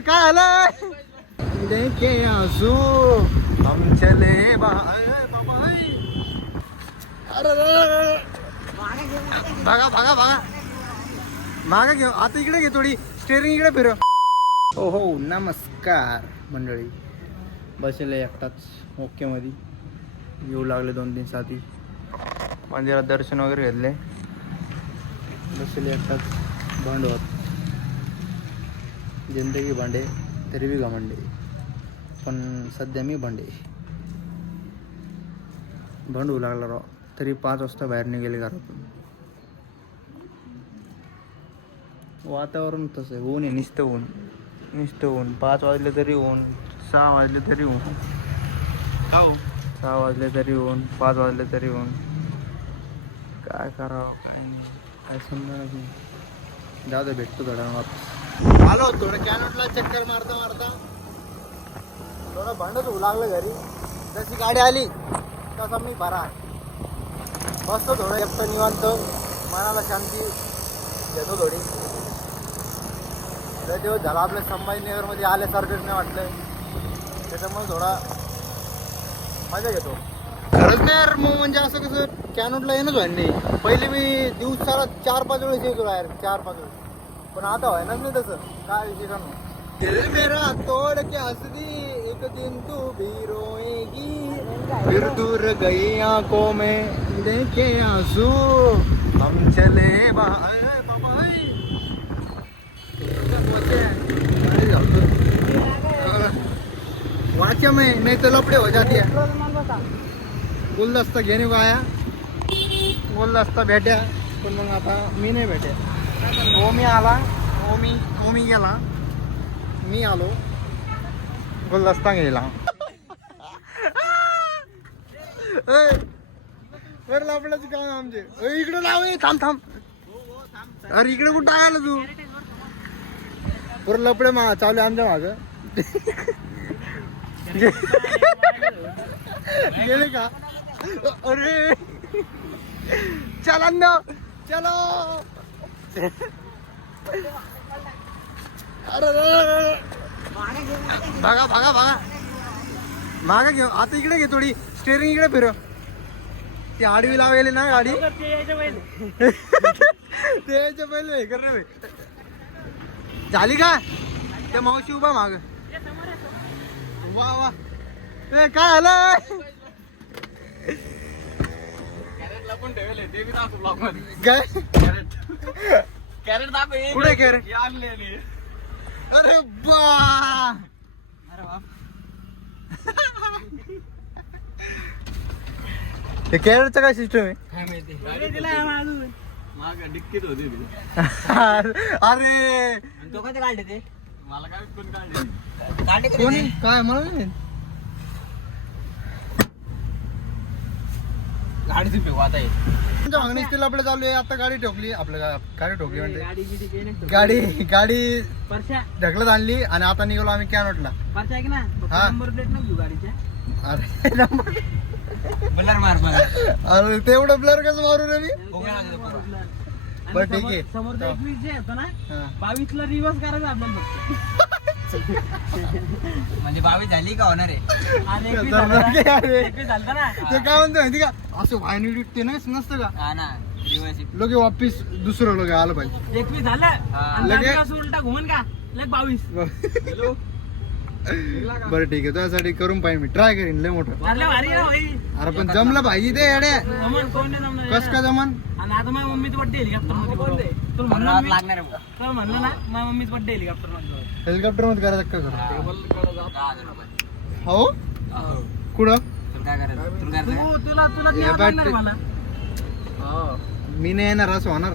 काय आलं देखे आंसू हम चले बघा बघा बघा मागा घेऊ आता इकडे घे थोडी स्टेअरिंग इकडे फिरव. हो हो नमस्कार मंडळी, बसले एकटाच ओके मध्ये येऊ लागले 2-3 साथी मंदिरात दर्शन वगैरे घेतले. बसले एकटाच भांडवत जिंदगी भांडे तरी बी घमंडे, पण सध्या मी भांडे भांडू लागला राव. तरी 5 वाजता बाहेर निघेले घरातून. वातावरण तसं आहे, ऊन आहे, नुसतं ऊन 5 वाजले तरी ऊन, 6 वाजले तरी ऊन, का हो 6 वाजले तरी ऊन, 5 वाजले तरी ऊन. काय करावं काय नाही काय समजा. जाऊ दे, भेटतो थोडा वापस. आलो थोडं कॅनोटला चक्कर मारता थोडं भांडत होऊ लागलं घरी. जशी गाडी आली तसा मी भरा बसतो थोडं एकटं निवांत, मनाला शांती घेतो थोडी. लय दिवस झाला आपल्या संभाजीनगरमध्ये आल्यासारखंच नाही वाटलं, त्याच्यामुळे थोडा मजा घेतो. खरंच नाही यार, मग म्हणजे असं कसं कॅनोटला येणंच व्हायला नाही. पहिले मी दिवसाला 4-5 वेळेस येतो यार, 4-5 वेळेस, पण आता व्हायनाच नाही तसं. काय विषय का नाही. दिल मेरा तोड़ के हंस दी एक दिन तू भी रोएगी, फिर दूर गई आंखों में देखे आंसू हम चले वाचा में नहीं तो लपड़े हो जाती है. गुलदस्ता घेणे को आया, गुलदस्ता भेट्या, पण मग आता मी नाही भेट्या. ओमी आला, ओमी गेला, मी आलो गुलदस्ता घ्यायला. लपड्याचं काम आमचे. इकडे लाव, थांब. अरे इकडे कुठं आला तू? बरं लपडे चालू आमच्या माग गेले का? अरे चला ना, चलो. अरे बघा मागा घेऊ आता इकडे घे थोडी स्टेअरिंग इकडे फिरव. ती आडवी लावली ना गाडी ते यायच्या पहिले हे कर रे. झाली का? ते मावशी उभा माग. वा ते काय आलं काय कॅरेट दाखव. कुठे कॅरेट? अरे बा ते कॅरेटचं काय सिस्टम आहे काय माहिती. अरे तो कधी काढले ते? मला काय कोण काढले? कोणी काय मला नाही. गाडी आता मागणी स्टील आपलं चालू आहे. आता गाडी ठोकली, आपलं गाडी ठोकली म्हणजे गाडी ढकलत आणली आणि आता निघालो आम्ही कॅनोटला. अरे तेवढं ब्लर कसं मारू रे मी? बरं ठीक आहे. समोर 21 जे होतं ना 22 ला रिवर्स करायचं आपल्याला. म्हणजे 22 झाली का होणार आहे? ते काय म्हणतो माहिती का, असं व्हायन ते नसतं का लोक वापिस दुसरं लोक आलं पाहिजे. 21 झालं लगेच उलटा घुमन का 22. बरं ठीक आहे, तुझ्यासाठी करून पाहिजे मी, ट्राय करीन. लय मोठं अरे पण जमलं पाहिजे ते येड्या. कस का जमन? आता माझ्या मम्मीच बड्डे हेलिकॉप्टर मध्ये म्हणलं ना, माझ्या मम्मीच बड्डे हेलिकॉप्टर मध्ये करायचं का? हो कुठं मी नाही येणार असं होणार.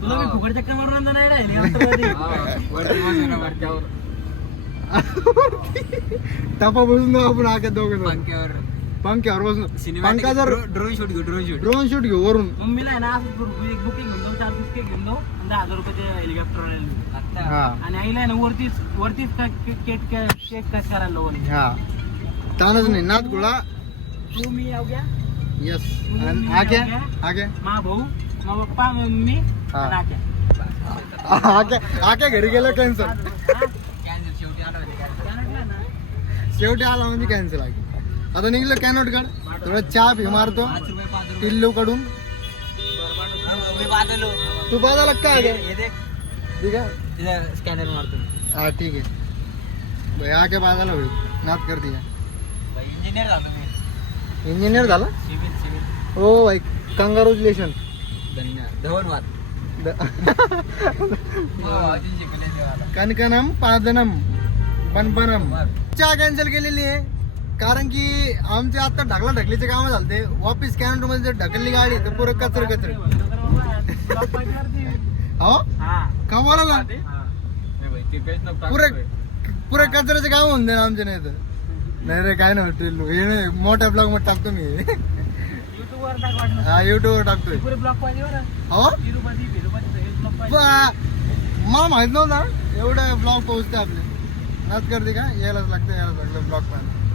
तुला मी फुकट चक्कर मारून टपा बसून आपण आकात दोघं पंख्यावर बसून. पंखा जर ड्रोन शूट घेऊ वरून. मम्मीला आहे ना एक बुकिंग घेऊन 4 केक घेऊन 10,000 रुपये हेलिकॉप्टर आणि आईला आहे ना वरतीच केक कट करायला. हा तानच नाही नाथ गोळा तू मी येऊ घ्या. यस आगे मा भाऊ मा पप्पा मम्मी आके घरी गेलं कॅन्सल. शेवटी आला म्हणजे कॅन्सल आहे. आता निघलं कॅनोट काढ थोडं चहा पी मारतो टिल्लू कडून. तू बाजाला काय ठीक आहे स्कॅनर मारतो. हा ठीक आहे भाई आके बाजाला होईल नाच करते इंजिनियर झालो मी. इंजिनियर झाला सिव्हिल हो भाई कंग्रॅच्युलेशन. धन्यवाद. कणकणम पादनम बनबनम. चहा कॅन्सल केलेली आहे कारण की आमचे आता ढकला ढकलीचे काम झालते. वापिस कॅनोट मध्ये जर ढकलली गाडी तर पुरं कचरे हो का बोला पुरे कचऱ्याचे काम होऊन जाईल आमचे. नाही तर नाही रे काय नाही हे मोठ्या ब्लॉग मध्ये टाकतो मी. हा युट्यूब वर टाकतोय हो. मला माहित नव्हता एवढं ब्लॉग पोहोचते आपले. नाच करते का यायलाच लागतं ब्लॉग पण.